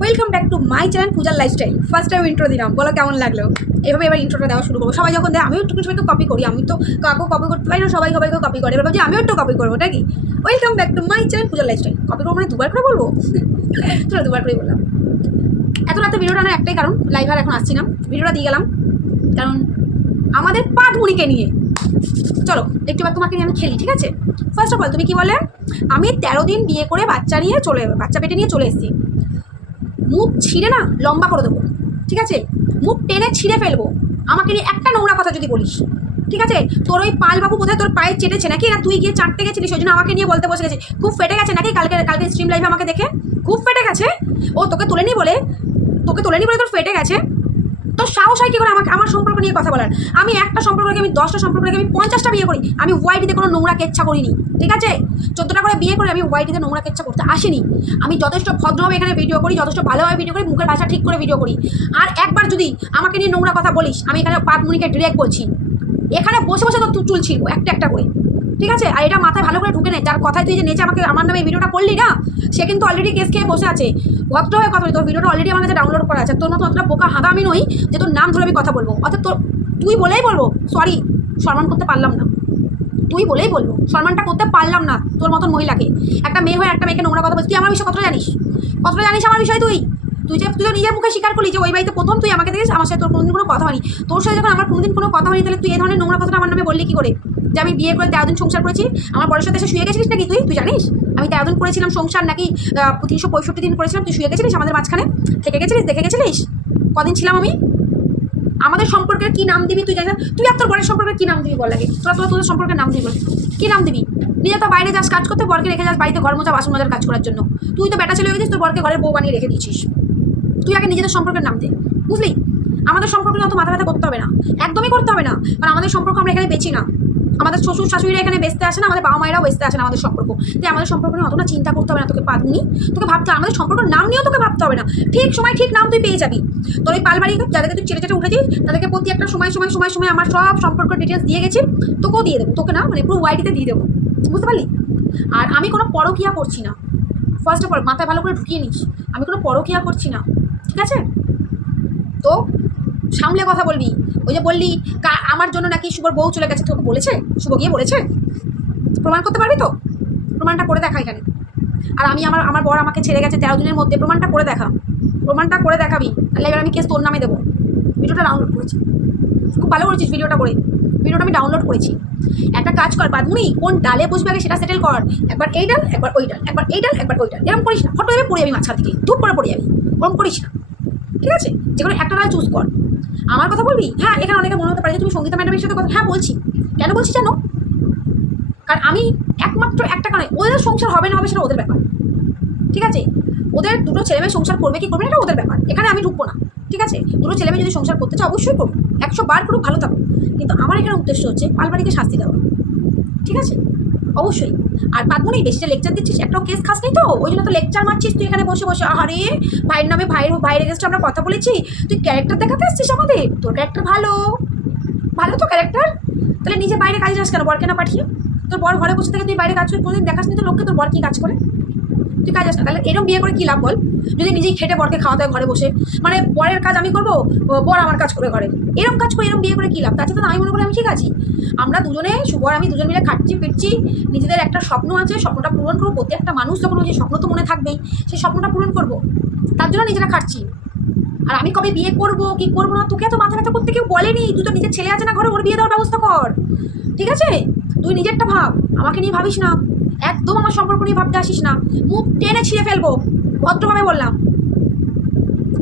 Welcome back to my channel পূজার lifestyle first time intro দিলাম। বলো কেমন লাগল? এভাবে এবার ইন্ট্রোটা দেওয়া শুরু করব। সবাই যখন দেয়, আমিও একটু সবাইকে কপি করি। আমি তো কাউকে কপি করতে পারি না, সবাই সবাইকে কপি করে। এবার ভাবছি, আমিও একটু কপি করব, নাকি? Welcome back to my channel পূজার লাইফস্টাইল কপি করব মানে দুবার করে বলব? চলো দুবার করেই বললাম। এত রাতে ভিডিওটা আনার একটাই কারণ লাইভ আর এখন আসছি না। ভিডিওটা দিয়ে গেলাম। কারণ আমাদের পাঁচমুনিকে নিয়ে। চলো, একটু তোমাকে নিয়ে আমি খেলি, ঠিক আছে? ফার্স্ট অফ অল তুমি কি বলে? আমি তেরো দিন বিয়ে করে বাচ্চা নিয়ে চলে, বাচ্চা পেটে নিয়ে চলে এসেছি। মুখ ছিঁড়ে না লম্বা করে দেবো, ঠিক আছে? মুখ টেনে ছিঁড়ে ফেলব। আমাকে নিয়ে একটা নোংরা কথা যদি বলিস, ঠিক আছে? তোর ওই পালবাবু বোধহয় তোর পায়ে চেটেছে নাকি? না, তুই গিয়ে চাটতে গেছিলিস, ওই জন্য আমাকে নিয়ে বলতে বসে গেছে খুব ফেটে গেছে নাকি কালকে কালকে স্ট্রিম লাইভে আমাকে দেখে? খুব ফেটে গেছে? ও, তোকে তুলে নি বলে? তোকে তুলে নি বলে তোর ফেটে গেছে? তোর সাহস হয় কি করে আমাকে আমার সম্পর্ক নিয়ে কথা বলার? আমি একটা সম্পর্ক রেখে আমি দশটা সম্পর্ক রেখে আমি পঞ্চাশটা বিয়ে করি। আমি ওয়াইটিতে কোনো নোংরা কেচ্ছা করিনি, ঠিক আছে? চোদ্দটা করে বিয়ে করে আমি ওয়াইটিতে নোংরা কেচ্ছা করতে আসিনি। আমি যথেষ্ট ভদ্রভাবে এখানে ভিডিও করি, যথেষ্ট ভালোভাবে ভিডিও করি, মুখের ভাষা ঠিক করে ভিডিও করি। আর একবার যদি আমাকে নিয়ে নোংরা কথা বলিস, আমি এখানে পাতমুনিকে ডিরেক্ট বলছি এখানে বসে বসে তো চুল ছিড়বো, একটা একটা করে। ঠিক আছে? আর এটা মাথায় ভালো করে ঢুকে নেই যার কথায় তুই যে নেচে আমাকে আমার নামে এই ভিডিওটা করলি না, সে কিন্তু অলরেডি কেস খেয়ে বসে আছে। ভদ্র হয়ে কথা বলি, তোর ভিডিওটা অলরেডি আমার কাছে ডাউনলোড করা আছে। তোর মতো অতটা বোকা হাঁদা আমি নই যে তোর নাম ধরে আমি কথা বলব। অর্থাৎ তোর তুই বলেই বলব সরি সম্মান করতে পারলাম না। তুই বলেই বলব, সম্মানটা করতে পারলাম না তোর মতন মহিলাকে। একটা মেয়ে হয়ে একটা মেয়েকে নোংরা কথা বলছিস। তুই আমার বিষয়ে কতটা জানিস? কতটা জানিস আমার বিষয় তুই? তুই যে তুই তো নিজের মুখে স্বীকার করলি যে ওই বাড়িতে প্রথম তুই আমাকে দেখিস আমার সাথে তোর কোনোদিন কোনো কথা হয়নি। তোর সাথে যখন আমার কোনোদিন কোনো কথা হয়নি, তাহলে তুই এই ধরনের নোংরা কথাটা আমার নামে বললি কি করে? যে আমি বিয়ে করে তেরো দিন সংসার করেছি, আমার বড়ের সাথে এসে শুয়ে গেছিলিস নাকি তুই? তুই জানিস? আমি তেরো দিন করেছিলাম সংসার নাকি তিনশো পঁয়ষট্টি দিন করেছিলাম, তুই শুয়ে গেছিলিস আমাদের মাঝখানে? থেকে গেছিলিস, দেখে গেছিলিস? কদিন ছিলাম আমি? আমাদের সম্পর্কের কি নাম দিবি তুই জানিস তুই আর তোর বরের সম্পর্কের কি নাম দিবি বল লাগে তোরা তোরা তোদের সম্পর্কের নাম দিবি বল। কি নাম দিবি? নিজে তো বাইরে যাস কাজ করতে, বরকে রেখে যাস, বাড়িতে ঘর মোছা, বাসন মজার কাজ করার জন্য। তুই তো বেটা ছেলে হয়ে গেছিস, তোর বরকে ঘরের বউ বানিয়ে রেখে দিয়েছিস। তুই আগে নিজেদের সম্পর্কের নাম দে, বুঝলি? আমাদের সম্পর্ক অত মাথা ব্যথা করতে হবে না, একদমই করতে হবে না, কারণ আমাদের সম্পর্ক আমরা এখানে বেছি না। আমাদের শ্বশুর শাশুড়িরা এখানে বেচতে আসে না, আমাদের বাবা মায়েরাও বেচতে আসে না আমাদের সম্পর্ক। তাই আমাদের সম্পর্ক নিয়ে অতটা চিন্তা করতে হবে না তোকে পাদুনি তোকে ভাবতে আমাদের সম্পর্কের নাম নিয়েও তোকে ভাবতে হবে না। ঠিক সময় ঠিক নাম তুই পেয়ে যাবি। তোর ওই পালবাড়ি যাদেরকে তুই চেটে চেটে উঠেছিস, তাদেরকে প্রতি একটা সময় সময় সময় সময় আমার সব সম্পর্ক ডিটেলস দিয়ে গেছি, তোকেও দিয়ে দেবো। তোকে না মানে পুরো ওয়াইটিতে দিয়ে দেবো। বুঝতে পারলি? আর আমি কোনো পরকিয়া করছি না। ফার্স্ট অফ অল মাথায় ভালো করে ঢুকিয়ে নিস। আমি কোনো পরকিয়া করছি না। ঠিক আছে? তো সামলে কথা বলবি। ওই যে বললি আমার জন্য নাকি শুভর বউ চলে গেছে, তোকে বলেছে? শুভ গিয়ে বলেছে? প্রমাণ করতে পারবি তো? প্রমাণটা করে দেখা এখানে। আর আমি আমার আমার বর আমাকে ছেড়ে গেছে তেরো দিনের মধ্যে, প্রমাণটা করে দেখা। প্রমাণটা করে দেখাবি, তাহলে এবার আমি কেস তোর নামে দেবো। ভিডিওটা ডাউনলোড করেছি। খুব ভালো করেছিস ভিডিওটা করে। ভিডিওটা আমি ডাউনলোড করেছি। একটা কাজ কর বাদমুনি কোন ডালে বসবে আগে সেটা সেটেল কর। একবার এই ডাল, একবার ওই ডাল, একবার এই ডাল, একবার ওই ডাল। এরকম করিস না। ফটো পড়ে যাবি মাঝখান থেকে। ধূপ করে পড়ে যাবি। ওরকম করিস না। ঠিক আছে? যে কোনো একটা ডাল চুজ কর। আমার কথা বলবি? হ্যাঁ এখানে অনেকে মনে হতে পারে যে তুমি সঙ্গীতা ম্যাডামের সাথে কথা হ্যাঁ বলছি। কেন বলছি জানো? কারণ আমি একমাত্র একটা কারণে ওদের সংসার হবে না হবে সেটা ওদের ব্যাপার। ঠিক আছে? ওদের দুটো ছেলেমেয়ে সংসার করবে কি করবে না, এটা ওদের ব্যাপার। এখানে আমি ঢুকবো না। ঠিক আছে? দুটো ছেলেমেয়ে যদি সংসার করতে চাও, অবশ্যই করব একশো বার করুক, ভালো থাকুক। কিন্তু আমার এখানে উদ্দেশ্য হচ্ছে পালবাড়িকে শাস্তি দেওয়া। ঠিক আছে? অবশ্যই। আর পারব নেই বেশিটা লেকচার দিচ্ছিস, একটাও কেস খাস নেই তো? ওই জন্য তো লেকচার মারছিস তুই এখানে বসে বসে। আরে ভাইয়ের নামে ভাইয়ের ভাইয়ের এগেস্টে আমরা কথা বলেছি। তুই ক্যারেক্টার দেখাতে আসছিস আমাদের? তোর ক্যারেক্টার ভালো। ভালো তো ক্যারেক্টার তাহলে নিজে বাইরে কাজে যাস কেন? বরকে না পাঠিয়ে। তোর বর ঘরে বসে থেকে তুই বাইরে কাজ করে কোনোদিন দেখাস নি তো লোককে? তোর বর কি কাজ করে? তুই কাজ আসা তাহলে এরকম বিয়ে করে কী লাভ বল? যদি নিজেই খেটে বরকে খাওয়াতে হয় ঘরে বসে মানে বরের কাজ আমি করব বর আমার কাজ করে ঘরে। এরকম কাজ করে এরকম বিয়ে করে কী লাভ? তাছাড়া আমি মনে করি আমি ঠিক আছি। আমরা দুজনে শুভর আমি দুজন মিলে খাটছি, ফিরছি, নিজেদের একটা স্বপ্ন আছে, স্বপ্নটা পূরণ করব, প্রত্যেকটা মানুষ যখন যে স্বপ্ন তো মনে থাকবেই, সেই স্বপ্নটা পূরণ করব। তার জন্য নিজেরা খাটছি। আর আমি কবে বিয়ে করব, কি করব না, তোকে তো মাথা ব্যথা করতে কেউ বলেনি। তুই তো নিজের ছেলে আছে না, ঘরে ওর বিয়ে দেওয়ার ব্যবস্থা কর। ঠিক আছে? তুই নিজেরটা ভাব, আমাকে নিয়ে ভাবিস না। একদম আমার সম্পর্ক নিয়ে ভাবতে আসিস না। মুখ টেনে ছিঁড়ে ফেলব, ভদ্রভাবে বললাম।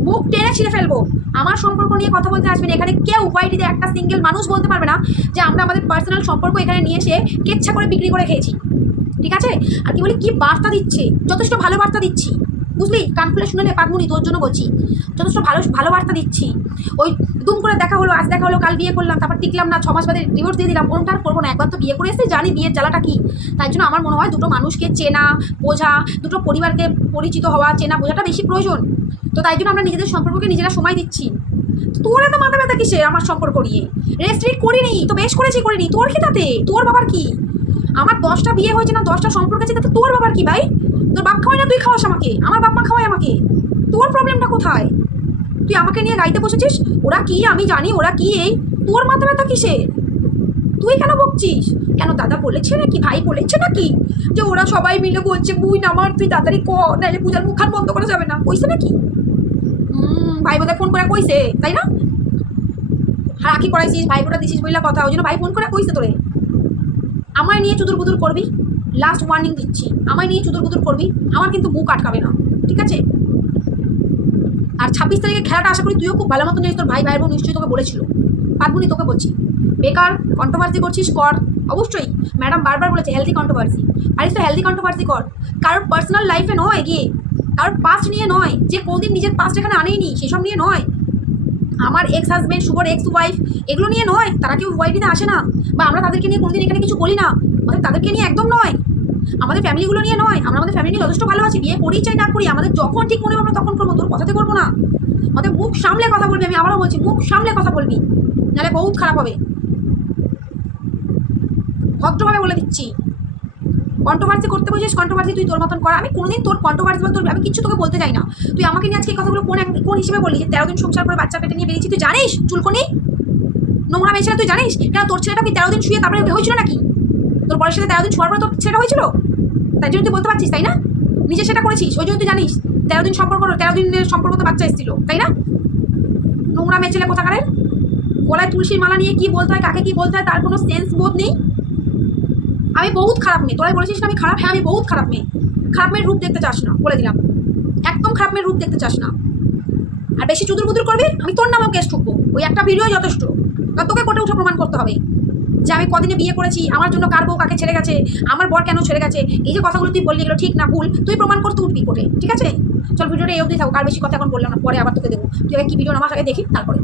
মুখ টেনে ছিঁড়ে ফেলব। আমার সম্পর্ক নিয়ে কথা বলতে আসবেন এখানে কেউ ওয়াইটিতে একটা সিঙ্গেল মানুষ বলতে পারবে না যে আমরা আমাদের পার্সোনাল সম্পর্ক এখানে নিয়ে এসে কেচ্ছা করে বিক্রি করে খেয়েছি। ঠিক আছে? আর কি বলি, কি বার্তা দিচ্ছে? যথেষ্ট ভালো বার্তা দিচ্ছি। বুঝলি? কান শুনে নে, পাগমুনি, তোর জন্য বলছি। যথেষ্ট ভালো ভালো বার্তা দিচ্ছি। ওই দুম করে দেখা হলো, আজ দেখা হলো, কাল বিয়ে করলাম, তারপর টিকলাম না ছ মাস বাদে ডিভোর্স দিয়ে দিলাম ওরকম আর করব না, একবার তো বিয়ে করে এসে জানি বিয়ের জ্বালাটা কী। তাই জন্য আমার মনে হয় দুটো মানুষকে চেনা, বোঝা, দুটো পরিবারকে পরিচিত হওয়া, চেনা, বোঝাটা বেশি প্রয়োজন। তো তাই জন্য আমরা নিজেদের সম্পর্ককে নিজেরা সময় দিচ্ছি। তোর এত মাথা ব্যথা কিসে আমার সম্পর্ক নিয়ে? রেস্ট্রিক্ট করিনি, তো বেশ করেছি, করিনি। তোর কি তাতে তোর বাবার কি? আমার দশটা বিয়ে হয়েছে না, দশটা সম্পর্ক আছে, তাতে তোর বাবার কি ভাই? তোর বাপ খাওয়াই না, তুই খাওয়াস আমাকে? আমার বাপ মা খাওয়াই আমাকে? তোর প্রবলেমটা কোথায়? তুই আমাকে নিয়ে গাইতে বসেছিস? ওরা কি, আমি জানি, ওরা কি এই? তোর মাথা ব্যথা কিসে তুই কেন বকছিস? কেন দাদা বলেছে নাকি, ভাই বলেছে নাকি? যে ওরা সবাই মিলে বলছে, বুই নামার তুই তাড়াতাড়ি ক নাহলে পূজার মুখান বন্ধ করা যাবে না। কইছে নাকি? ভাই বোধহয় ফোন করে কইছে, তাই না? রাখি করাইছিস, ভাই ফোটা দিছিস বইলা কথা, ওই জন্য ভাই ফোন করে কইছে তোরে। আমায় নিয়ে চুদুর বুদুর করবি? লাস্ট ওয়ার্নিং দিচ্ছি। আমায় নিয়ে চুদুর বুদুর করবি, আমার কিন্তু বুক আটকাবে না। ঠিক আছে? আর ছাব্বিশ তারিখে খেলাটা আশা করি তুইও খুব ভালো মতন জানিস, তোর ভাই ভাই বোন নিশ্চয়ই তোকে বলেছিল। পাতবুনি তোকে বলছি। বেকার কন্ট্রোভার্সি করছিস, কর। অবশ্যই ম্যাডাম বারবার বলেছে হেলদি কন্ট্রোভার্সি পারিস তো হেলদি কন্ট্রোভার্সি কর। কারোর পার্সোনাল লাইফে নয় গিয়ে, কারোর পাস্ট নিয়ে নয়, যে কোনোদিন নিজের পাস্ট এখানে আনেইনি, সেসব নিয়ে নয়। আমার এক্স হাজবেন্ড শুভর এক্স ওয়াইফ এগুলো নিয়ে নয়, তারা কেউ ওয়াইফিতে আসে না। বা আমরা তাদেরকে নিয়ে কোনোদিন এখানে কিছু বলি না। আমাদের তাদেরকে নিয়ে একদম নয়। আমাদের ফ্যামিলিগুলো নিয়ে নয়। আমরা আমাদের ফ্যামিলি নিয়ে যথেষ্ট ভালো আছি। বিয়ে করেই চাই না করি, আমাদের যখন ঠিক মনে আমরা তখন করব। তোর কথাতে করব না। আমাদের মুখ সামলে কথা বলবি, আমি আবারও বলছি, মুখ সামলে কথা বলবি। নাহলে বহুত খারাপ হবে। ভদ্রভাবে বলে দিচ্ছি। কন্ট্রোভার্সি করতে বসিস কন্ট্রোভার্সি তুই তোর মতন কর। আমি কোনোদিন তোর কন্ট্রোভার্সি বল তোর আমি কিছু তোকে বলতে চাই না। তুই আমাকে নিয়ে আজকে এই কথাগুলো কোন কোন হিসেবে বললি যে তেরো দিন সংসার করে বাচ্চা পেটে নিয়ে বেরিয়েছি? তুই জানিস, চুলকনি? নোংরা মেয়েছিলে তুই জানিস? কেন তোর ছেলেটা কি তেরো দিন শুয়ে তারপরে হয়েছিল নাকি? তোর বয়সের সাথে তেরো দিন শোয়ার পরে তোর ছেলেটা হয়েছিল? তাই জন্য তুই বলতে পারছিস, তাই না? নিজে সেটা করেছিস, ওই জন্য তুই জানিস, তেরো দিন সম্পর্ক তেরো দিনের সম্পর্ক তো বাচ্চা এসেছিল, তাই না? নোংরা মেয়ে ছেলে কোথাকারের? গলায় তুলসীর মালা নিয়ে কি বলতে হয়, কাকে কি বলতে হয়, তার কোনো সেন্স বোধ নেই? আমি বহুত খারাপ মেয়ে। তোরাই বলেছিস আমি খারাপ? হ্যাঁ আমি বহুত খারাপ মেয়ে। খারাপ মেয়ের রূপ দেখতে চাস না, বলে দিলাম। একদম খারাপ মেয়ের রূপ দেখতে চাস না। আর বেশি চুদুর বুদুর করবি? আমি তোর নামেও কেস ঠুকবো। ওই একটা ভিডিও যথেষ্ট। তা তোকে কোর্টে উঠে প্রমাণ করতে হবে। যে আমি কদিনে বিয়ে করেছি, আমার জন্য কার বউ কাকে ছেড়ে গেছে, আমার বর কেন ছেড়ে গেছে, এই যে কথাগুলো তুই বললি, এগুলো ঠিক না, ভুল, তুই প্রমাণ করতে উঠবি কোর্টে, ঠিক আছে? চল, ভিডিওটা এই অবধি থাকো আর বেশি কথা এখন বললাম না, পরে আবার তোকে দেবো। তুই কি ভিডিও নামার আগে দেখি, তারপরে।